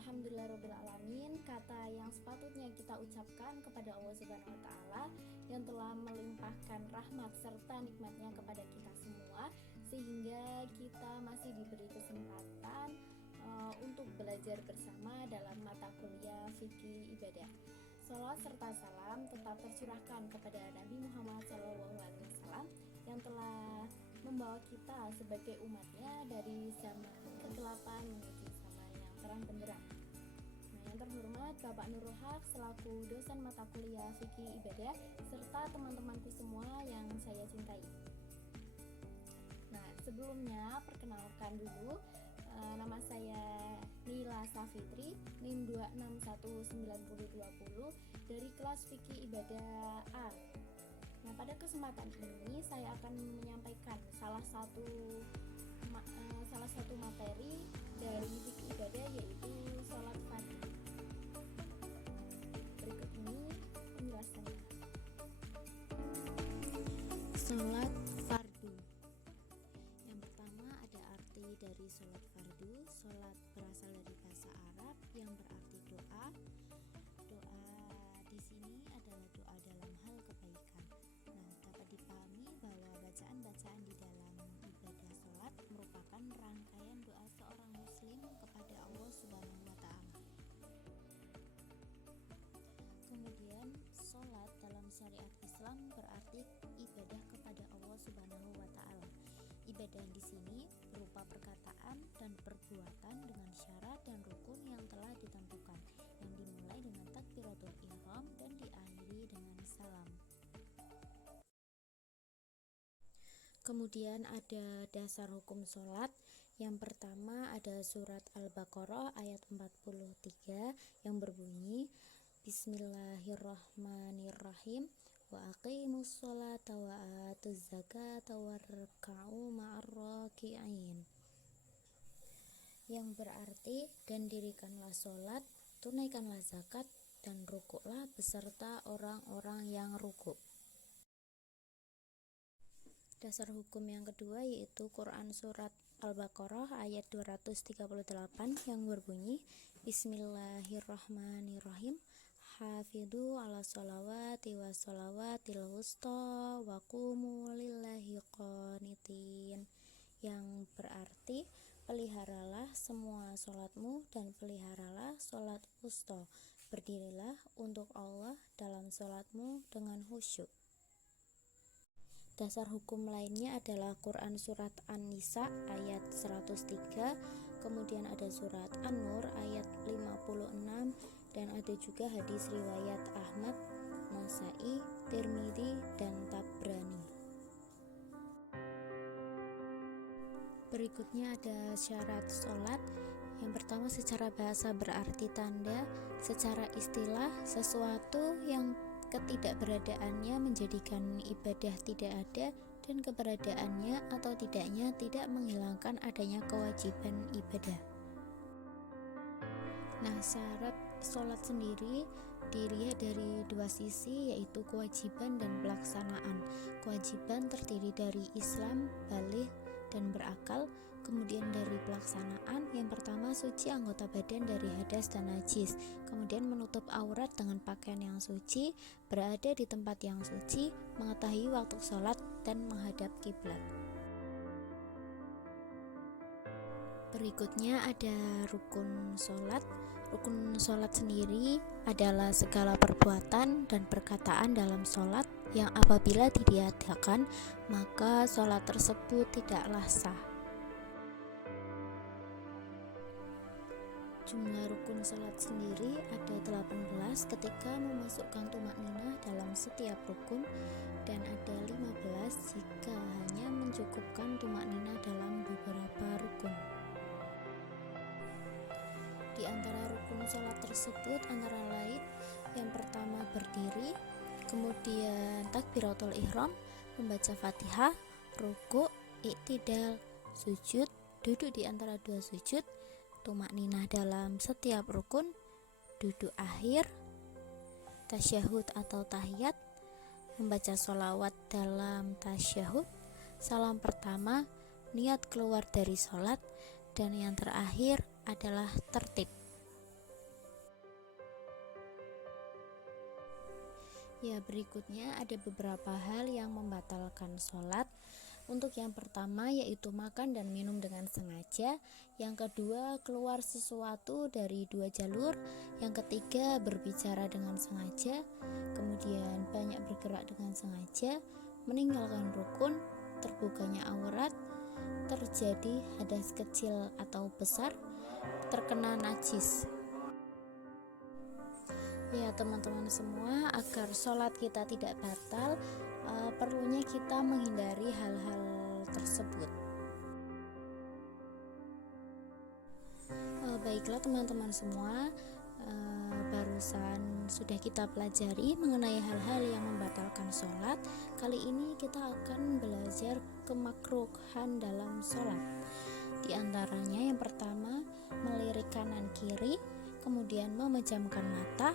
Alhamdulillahirobbilalamin, kata yang sepatutnya kita ucapkan kepada Allah Subhanahu wa taala yang telah melimpahkan rahmat serta nikmatnya kepada kita semua, sehingga kita masih diberi kesempatan untuk belajar bersama dalam mata kuliah fikih ibadah. Salawat serta salam tetap tercurahkan kepada Nabi Muhammad SAW yang telah membawa kita sebagai umatnya dari zaman kegelapan menuju zaman yang terang benderang. Yang terhormat Bapak Nurul Haq selaku dosen mata kuliah fikih ibadah serta teman-temanku semua yang saya cintai. Nah, sebelumnya perkenalkan dulu, nama saya Nila Safitri, NIM 2619020 dari kelas fikih ibadah A. Nah, pada kesempatan ini saya akan menyampaikan salah satu materi dari fikih ibadah, yaitu sholat fardu. Berikut ini penjelasannya. Sholat fardu. Yang pertama ada arti dari sholat fardu. Sholat berasal dari bahasa Arab yang berarti doa. Doa di sini adalah doa dalam hal kebaikan. Nah, dapat dipahami bahwa bacaan-bacaan di dalam ibadah sholat merupakan rangkaian doa seorang muslim kepada Allah Subhanahu wa taala. Kemudian, sholat dalam syariat Islam berarti ibadah kepada Allah Subhanahu wa taala. Ibadah di sini berupa perkataan dan perbuatan dengan syarat dan rukun yang telah ditentukan, yang dimulai dengan takbiratul ihram dan diakhiri dengan salam. Kemudian ada dasar hukum sholat. Yang pertama ada surat Al-Baqarah ayat 43 yang berbunyi, Bismillahirrahmanirrahim, wa aqimus sholata wa atuz zakata warka'u ma'ar raki'in, yang berarti, dan dirikanlah sholat, tunaikanlah zakat, dan rukuklah beserta orang-orang yang rukuk. Dasar hukum yang kedua yaitu Quran surat Al-Baqarah ayat 238 yang berbunyi, Bismillahirrahmanirrahim, hafidhu ala sholawati wa sholawatil wusta wa qumu lillahi qanitin, yang berarti, peliharalah semua sholatmu dan peliharalah sholat wusta, berdirilah untuk Allah dalam sholatmu dengan khusyuk. Dasar hukum lainnya adalah Quran surat An-Nisa ayat 103, kemudian ada surat An-Nur ayat 56, dan ada juga hadis riwayat Ahmad, Nasai, Tirmidzi, dan Tabrani. Berikutnya ada syarat sholat. Yang pertama, secara bahasa berarti tanda, secara istilah sesuatu yang ketidakberadaannya menjadikan ibadah tidak ada, dan keberadaannya atau tidaknya tidak menghilangkan adanya kewajiban ibadah. Nah, syarat sholat sendiri dilihat dari dua sisi, yaitu kewajiban dan pelaksanaan. Kewajiban terdiri dari Islam, baligh, dan berakal. Kemudian dari pelaksanaan, yang pertama suci anggota badan dari hadas dan najis, kemudian menutup aurat dengan pakaian yang suci, berada di tempat yang suci, mengetahui waktu sholat, dan menghadap kiblat. Berikutnya ada rukun sholat. Rukun sholat sendiri adalah segala perbuatan dan perkataan dalam sholat yang apabila ditiadakan, maka sholat tersebut tidaklah sah. Jumlah rukun sholat sendiri ada 18 ketika memasukkan tumakninah dalam setiap rukun, dan ada 15 jika hanya mencukupkan tumakninah dalam beberapa rukun. Di antara rukun sholat tersebut antara lain, yang pertama berdiri, kemudian takbiratul ihram, membaca Fatihah, rukuk, iktidal, sujud, duduk di antara dua sujud, tumakninah dalam setiap rukun, duduk akhir, tasyahud atau tahiyat, membaca sholawat dalam tasyahud, salam pertama, niat keluar dari sholat, dan yang terakhir adalah tertib. Ya, berikutnya ada beberapa hal yang membatalkan sholat. Untuk yang pertama yaitu makan dan minum dengan sengaja. Yang kedua, keluar sesuatu dari dua jalur. Yang ketiga, berbicara dengan sengaja. Kemudian banyak bergerak dengan sengaja, meninggalkan rukun, terbukanya aurat, terjadi hadas kecil atau besar, terkena najis. Ya teman-teman semua, agar sholat kita tidak batal, perlunya kita menghindari hal-hal tersebut. Baiklah teman-teman semua, barusan sudah kita pelajari mengenai hal-hal yang membatalkan sholat. Kali ini kita akan belajar kemakruhan dalam sholat. Di antaranya yang pertama, melirik kanan kiri, kemudian memejamkan mata.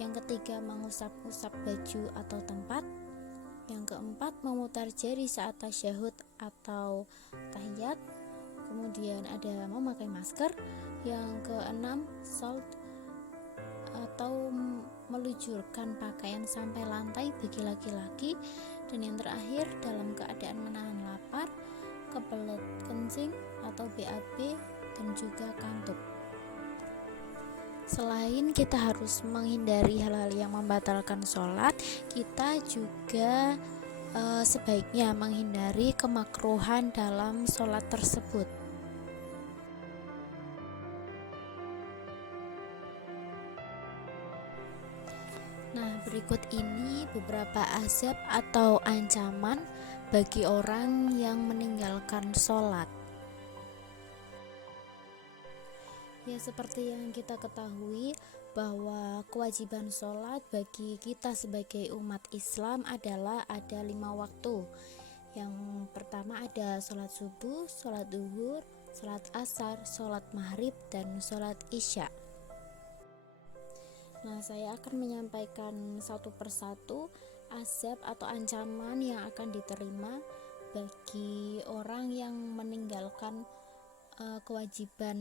Yang ketiga, mengusap-usap baju atau tempat. Yang keempat, memutar jari saat tasyahud atau tahiyat. Kemudian ada memakai masker. Yang keenam, salt atau meluncurkan pakaian sampai lantai bagi laki-laki. Dan yang terakhir, dalam keadaan menahan lapar, kebelet kencing atau BAB, dan juga kantuk. Selain kita harus menghindari hal-hal yang membatalkan sholat, kita juga sebaiknya menghindari kemakruhan dalam sholat tersebut. Nah, berikut ini beberapa azab atau ancaman bagi orang yang meninggalkan sholat. Ya, seperti yang kita ketahui bahwa kewajiban sholat bagi kita sebagai umat Islam adalah ada 5 waktu. Yang pertama ada sholat subuh, sholat duhur, sholat asar, sholat maghrib, dan sholat isya. Nah, saya akan menyampaikan satu persatu azab atau ancaman yang akan diterima bagi orang yang meninggalkan kewajiban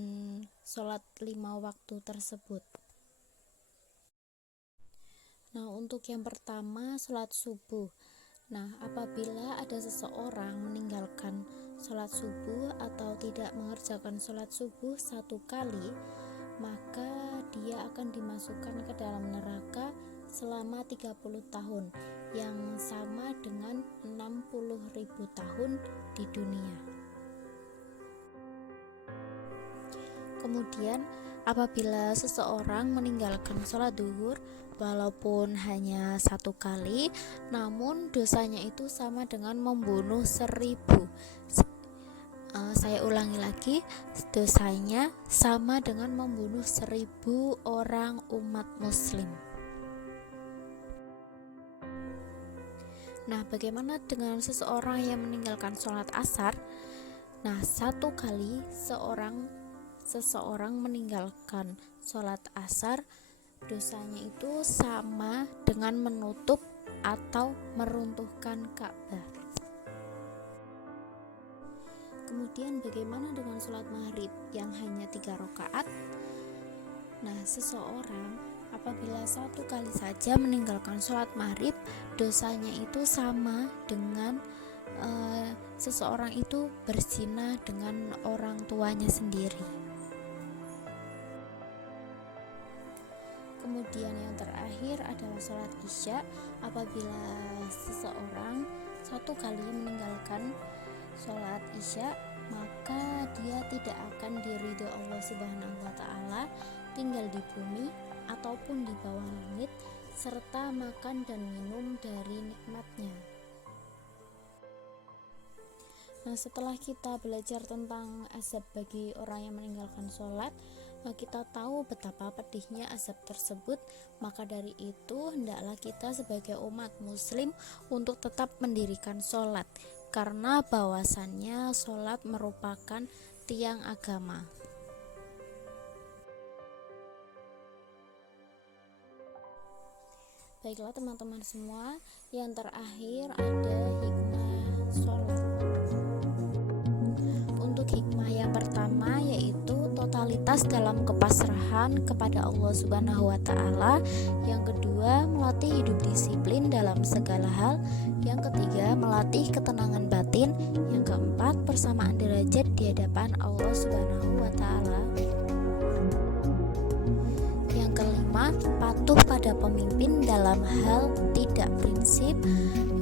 sholat 5 waktu tersebut. Nah, untuk yang pertama, sholat subuh. Nah, apabila ada seseorang meninggalkan sholat subuh atau tidak mengerjakan sholat subuh 1 kali, maka dia akan dimasukkan ke dalam neraka selama 30 tahun, yang sama dengan 60.000 tahun di dunia. Kemudian apabila seseorang meninggalkan sholat duhur walaupun hanya 1 kali, namun dosanya itu sama dengan membunuh 1000. Saya ulangi lagi, dosanya sama dengan membunuh 1000 orang umat muslim. Nah, bagaimana dengan seseorang yang meninggalkan sholat asar? Nah, 1 kali seseorang meninggalkan sholat asar, dosanya itu sama dengan menutup atau meruntuhkan Ka'bah. Kemudian bagaimana dengan sholat maghrib yang hanya 3 rakaat? Nah, seseorang apabila 1 kali saja meninggalkan sholat maghrib, dosanya itu sama dengan seseorang itu berzina dengan orang tuanya sendiri. Kemudian yang terakhir adalah sholat isya. Apabila seseorang 1 kali meninggalkan sholat isya, maka dia tidak akan diridho Allah Subhanahu wa Ta'ala, tinggal di bumi ataupun di bawah langit, serta makan dan minum dari nikmatnya. Nah, setelah kita belajar tentang azab bagi orang yang meninggalkan sholat, kita tahu betapa pedihnya azab tersebut. Maka dari itu hendaklah kita sebagai umat muslim untuk tetap mendirikan sholat, karena bahwasannya sholat merupakan tiang agama. Baiklah teman-teman semua, yang terakhir ada hikmah sholat. Untuk hikmah yang pertama yaitu total totalitas dalam kepasrahan kepada Allah Subhanahu wa taala. Yang kedua, melatih hidup disiplin dalam segala hal. Yang ketiga, melatih ketenangan batin. Yang keempat, persamaan derajat di hadapan Allah Subhanahu wa taala. Yang kelima, patuh pada pemimpin dalam hal tidak prinsip.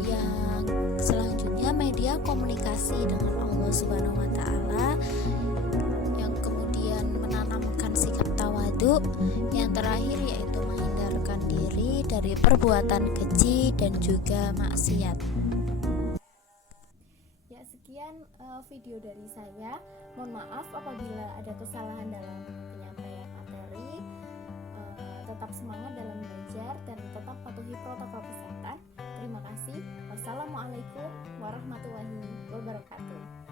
Yang selanjutnya, media komunikasi dengan Allah Subhanahu wa taala. Yang kemudian, menanamkan sikap tawadhu. Yang terakhir yaitu menghindarkan diri dari perbuatan keji dan juga maksiat. Ya, sekian video dari saya. Mohon maaf apabila ada kesalahan dalam penyampaian materi. Tetap semangat dalam belajar dan tetap patuhi protokol kesehatan. Terima kasih. Wassalamualaikum warahmatullahi wabarakatuh.